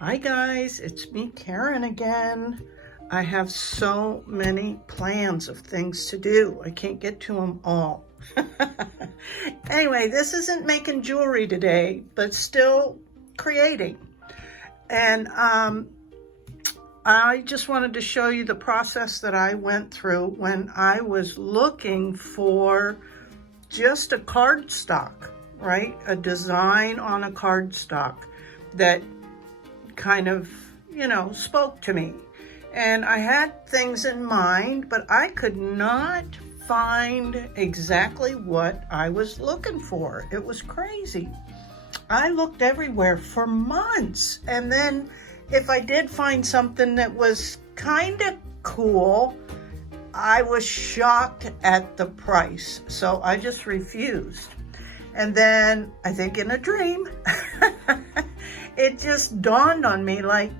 Hi guys, it's me Karen again. I have so many plans of things to do. I can't get to them all. Anyway, this isn't making jewelry today, but still creating. And I just wanted to show you the process that I went through when I was looking for just a cardstock, right? A design on a cardstock that kind of, spoke to me. And I had things in mind, but I could not find exactly what I was looking for. It was crazy. I looked everywhere for months. And then if I did find something that was kind of cool, I was shocked at the price. So I just refused. And then I think in a dream, it just dawned on me, like,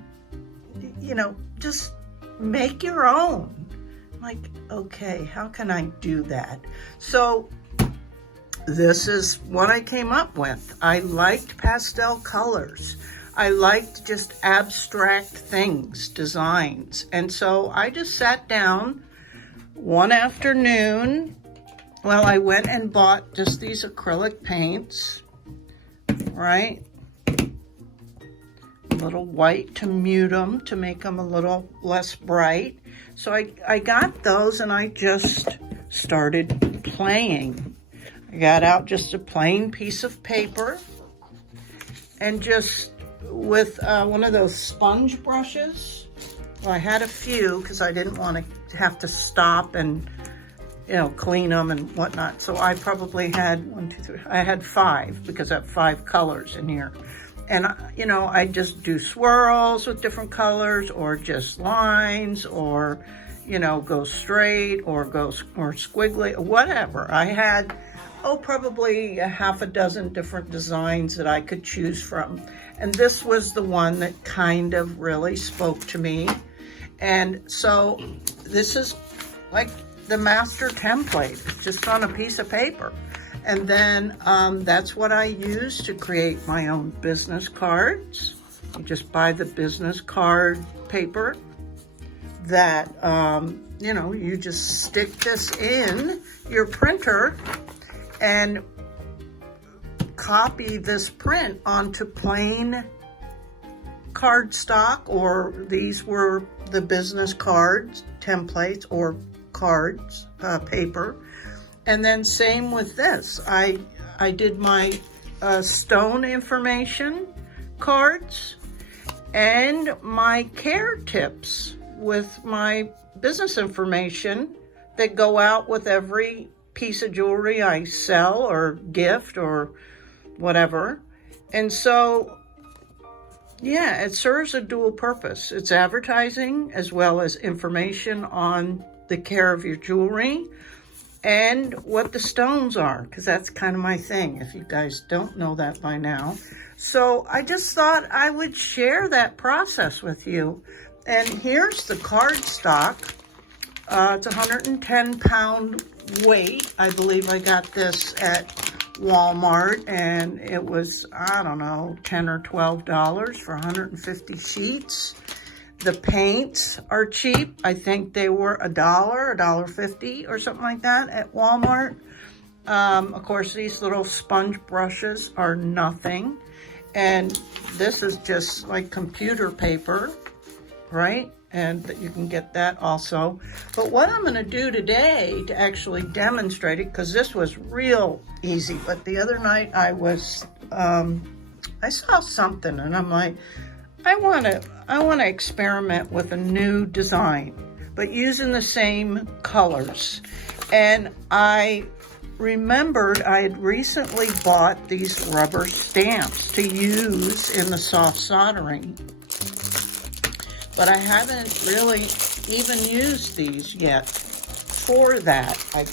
just make your own. Like, okay, how can I do that? So this is what I came up with. I liked pastel colors. I liked just abstract things, designs. And so I just sat down one afternoon. Well, I went and bought just these acrylic paints, right? A little white to mute them, to make them a little less bright. So I got those and I just started playing. I got out just a plain piece of paper and just with one of those sponge brushes. Well, I had a few because I didn't want to have to stop and clean them and whatnot. So I probably had I had 5 because I have 5 colors in here. And, I just do swirls with different colors or just lines or, go straight or or squiggly or whatever. I had, probably a half a dozen different designs that I could choose from. And this was the one that kind of really spoke to me. And so this is like the master template. It's just on a piece of paper. And then that's what I use to create my own business cards. You just buy the business card paper that, you just stick this in your printer and copy this print onto plain cardstock, or these were the business cards, templates, or cards, paper. And then same with this. I did my stone information cards and my care tips with my business information that go out with every piece of jewelry I sell or gift or whatever. And so, yeah, it serves a dual purpose. It's advertising as well as information on the care of your jewelry and what the stones are, because that's kind of my thing, if you guys don't know that by now. So I just thought I would share that process with you. And here's the cardstock. It's 110-pound weight. I believe I got this at Walmart, and it was, I don't know, $10 or $12 for 150 sheets. The paints are cheap. I think they were $1, $1.50 or something like that at Walmart. Of course, these little sponge brushes are nothing. And this is just like computer paper, right? And you can get that also. But what I'm gonna do today to actually demonstrate it, because this was real easy, but the other night I was, I saw something and I'm like, I want to experiment with a new design, but using the same colors. And I remembered I had recently bought these rubber stamps to use in the soft soldering, but I haven't really even used these yet for that. I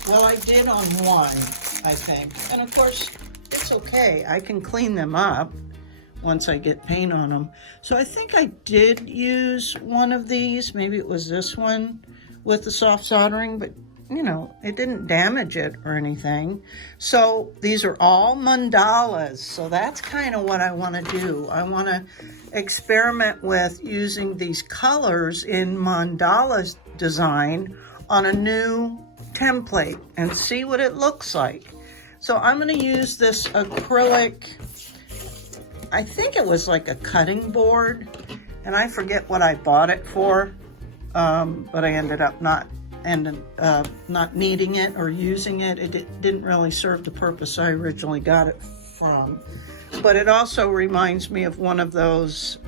did on one, I think. And of course, it's okay. I can clean them up once I get paint on them. So I think I did use one of these. Maybe it was this one with the soft soldering, but you know, it didn't damage it or anything. So these are all mandalas. So that's kind of what I want to do. I want to experiment with using these colors in mandala design on a new template and see what it looks like. So I'm going to use this acrylic, I think it was like a cutting board, and I forget what I bought it for, but I ended up not needing it or using it. It didn't really serve the purpose I originally got it from. But it also reminds me of one of those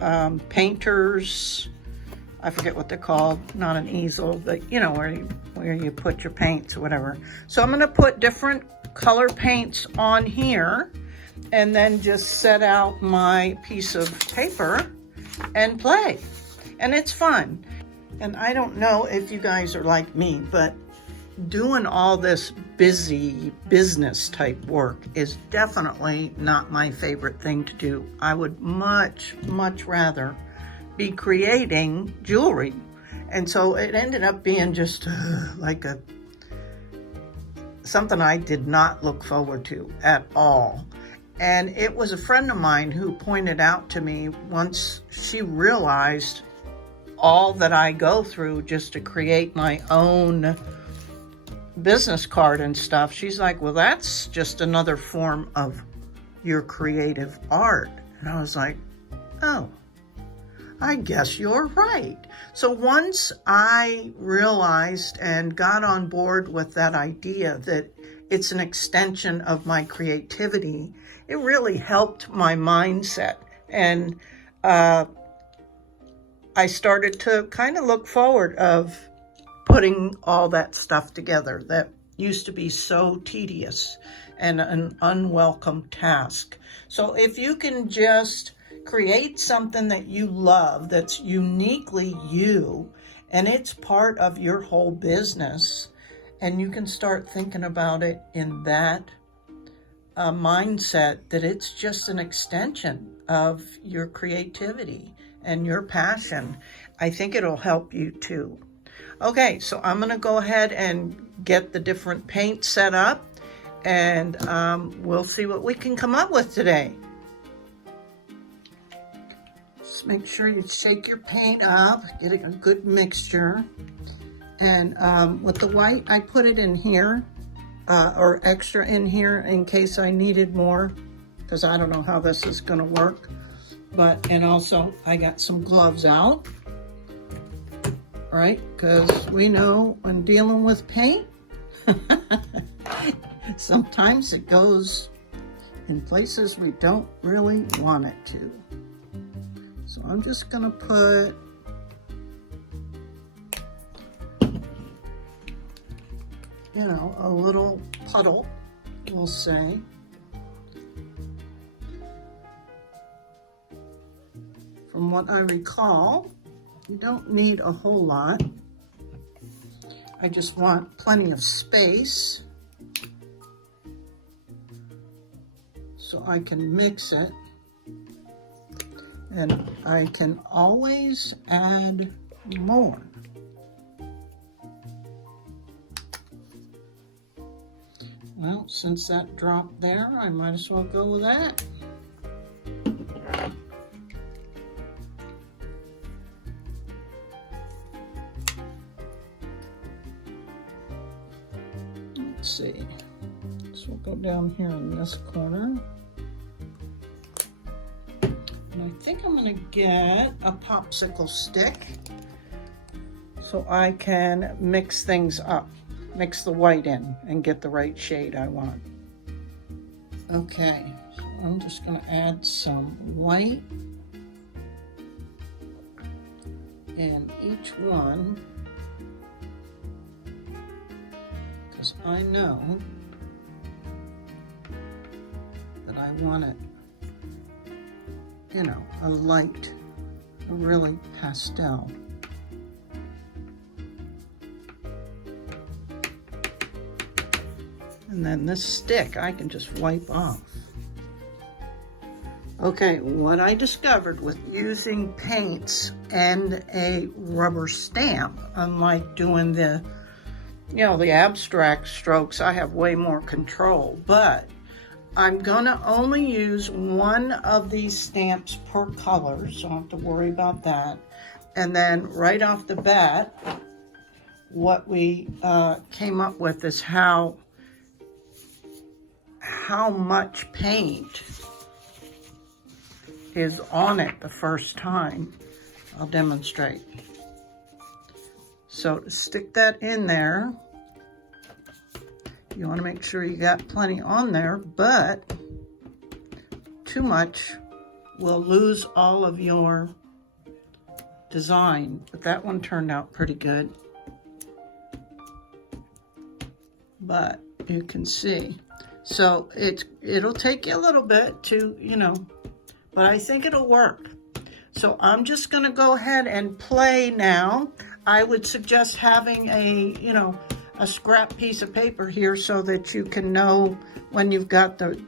painters, I forget what they're called, not an easel, but you know, where you put your paints or whatever. So I'm gonna put different color paints on here and then just set out my piece of paper and play. And it's fun. And I don't know if you guys are like me, but doing all this busy business type work is definitely not my favorite thing to do. I would much rather be creating jewelry. And so it ended up being just like something I did not look forward to at all. And it was a friend of mine who pointed out to me once she realized all that I go through just to create my own business card and stuff. She's like, well, that's just another form of your creative art. And I was like, oh, I guess you're right. So once I realized and got on board with that idea that it's an extension of my creativity, it really helped my mindset. And I started to kind of look forward of putting all that stuff together that used to be so tedious and an unwelcome task. So if you can just create something that you love, that's uniquely you, and it's part of your whole business, and you can start thinking about it in that mindset, that it's just an extension of your creativity and your passion, I think it'll help you too. Okay, so I'm gonna go ahead and get the different paint set up, and we'll see what we can come up with today. Just make sure you shake your paint up, get a good mixture. And with the white, I put it in here, or extra in here in case I needed more, because I don't know how this is gonna work. And also I got some gloves out, right? Because we know when dealing with paint, sometimes it goes in places we don't really want it to. So I'm just gonna put a little puddle, we'll say. From what I recall, you don't need a whole lot. I just want plenty of space so I can mix it. And I can always add more. Well, since that dropped there, I might as well go with that. Let's see. So we'll go down here in this corner. And I think I'm gonna get a popsicle stick so I can mix things up. Mix the white in and get the right shade I want. Okay, so I'm just gonna add some white in each one, because I know that I want it, a light, a really pastel. And then this stick I can just wipe off. Okay, what I discovered with using paints and a rubber stamp, unlike doing the you know, the abstract strokes, I have way more control, but I'm gonna only use one of these stamps per color, so I don't have to worry about that. And then right off the bat, what we came up with is how much paint is on it the first time. I'll demonstrate. So to stick that in there, you want to make sure you got plenty on there, but too much will lose all of your design. But that one turned out pretty good. But you can see. So it'll take you a little bit to, you know, but I think it'll work. So I'm just going to go ahead and play now. I would suggest having a, you know, a scrap piece of paper here so that you can know when you've got the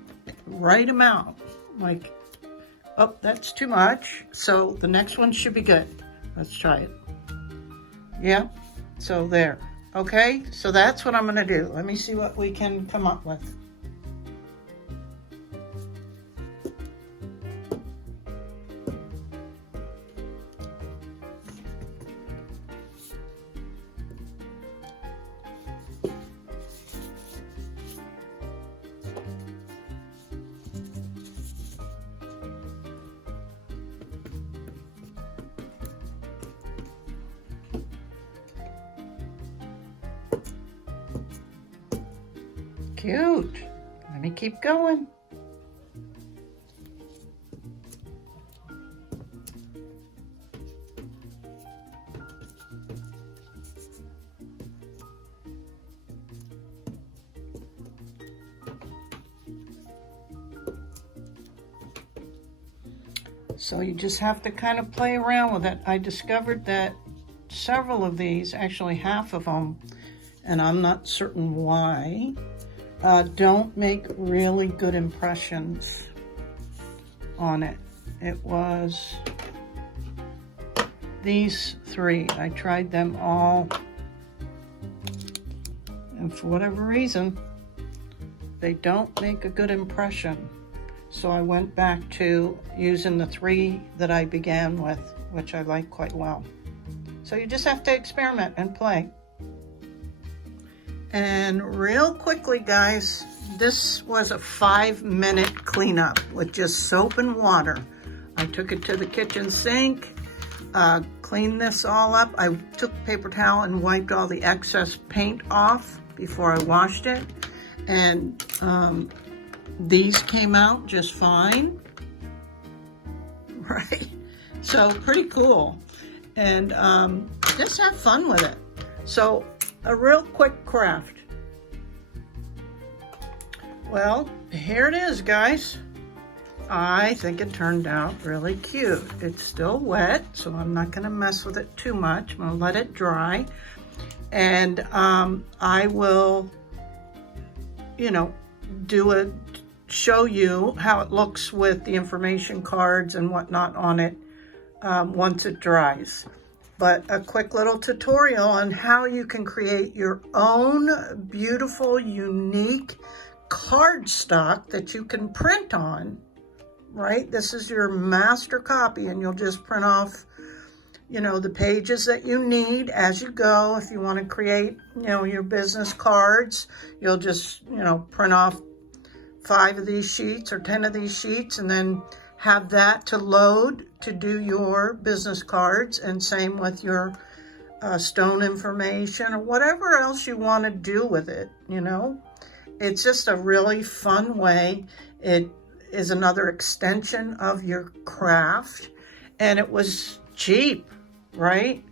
right amount. Like, oh, that's too much. So the next one should be good. Let's try it. Yeah, so there. Okay, so that's what I'm going to do. Let me see what we can come up with. Cute. Let me keep going. So you just have to kind of play around with it. I discovered that several of these, actually half of them, and I'm not certain why, don't make really good impressions on it. It was these three. I tried them all, and for whatever reason, they don't make a good impression. So I went back to using the three that I began with, which I like quite well. So you just have to experiment and play. And real quickly, guys, this was a 5-minute cleanup with just soap and water. I took it to the kitchen sink, cleaned this all up. I took a paper towel and wiped all the excess paint off before I washed it. And these came out just fine, right? So pretty cool. And just have fun with it. So a real quick craft. Well, here it is, guys. I think it turned out really cute. It's still wet, so I'm not gonna mess with it too much. I'm gonna let it dry. And I will, you know, show you how it looks with the information cards and whatnot on it once it dries. But a quick little tutorial on how you can create your own beautiful, unique cardstock that you can print on, right? This is your master copy, and you'll just print off, you know, the pages that you need as you go. If you want to create, you know, your business cards, you'll just, you know, print off 5 of these sheets or 10 of these sheets, and then have that to load to do your business cards. And same with your stone information or whatever else you want to do with it, you know. It's just a really fun way. It is another extension of your craft, and it was cheap, right?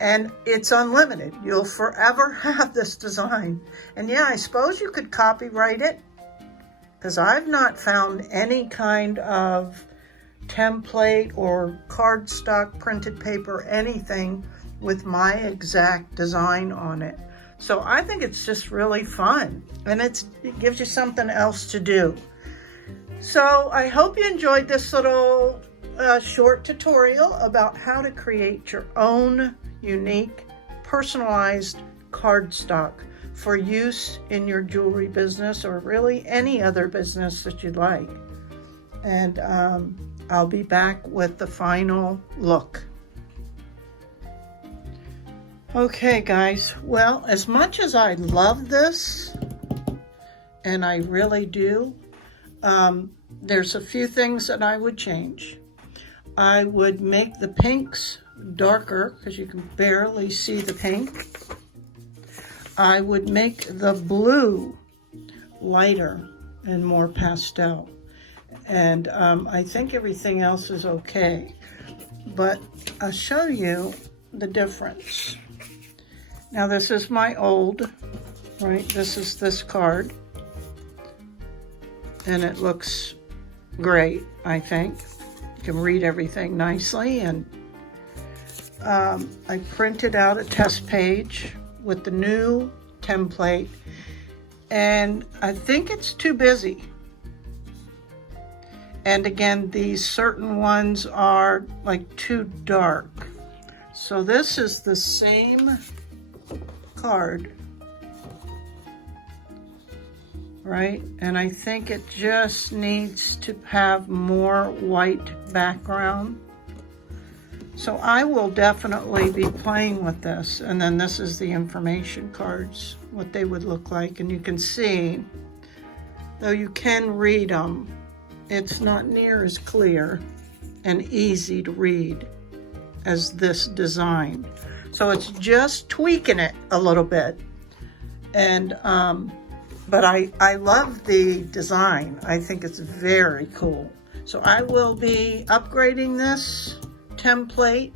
And it's unlimited. You'll forever have this design. And yeah, I suppose you could copyright it, because I've not found any kind of template or cardstock printed paper, anything with my exact design on it. So I think it's just really fun, and it gives you something else to do. So I hope you enjoyed this little short tutorial about how to create your own unique, personalized cardstock for use in your jewelry business or really any other business that you'd like. And I'll be back with the final look. Okay guys, well, as much as I love this, and I really do, there's a few things that I would change. I would make the pinks darker because you can barely see the pink. I would make the blue lighter and more pastel. And I think everything else is okay. But I'll show you the difference. Now this is my old, right? This is this card. And it looks great, I think. You can read everything nicely. And I printed out a test page with the new template. And I think it's too busy. And again, these certain ones are like too dark. So this is the same card, right? And I think it just needs to have more white background. So I will definitely be playing with this. And then this is the information cards, what they would look like. And you can see, though you can read them, it's not near as clear and easy to read as this design. So it's just tweaking it a little bit. And, but I love the design. I think it's very cool. So I will be upgrading this template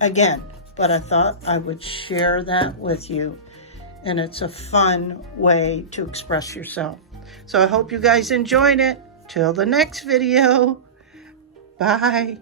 again, but I thought I would share that with you. And it's a fun way to express yourself. So I hope you guys enjoyed it. Till the next video. Bye.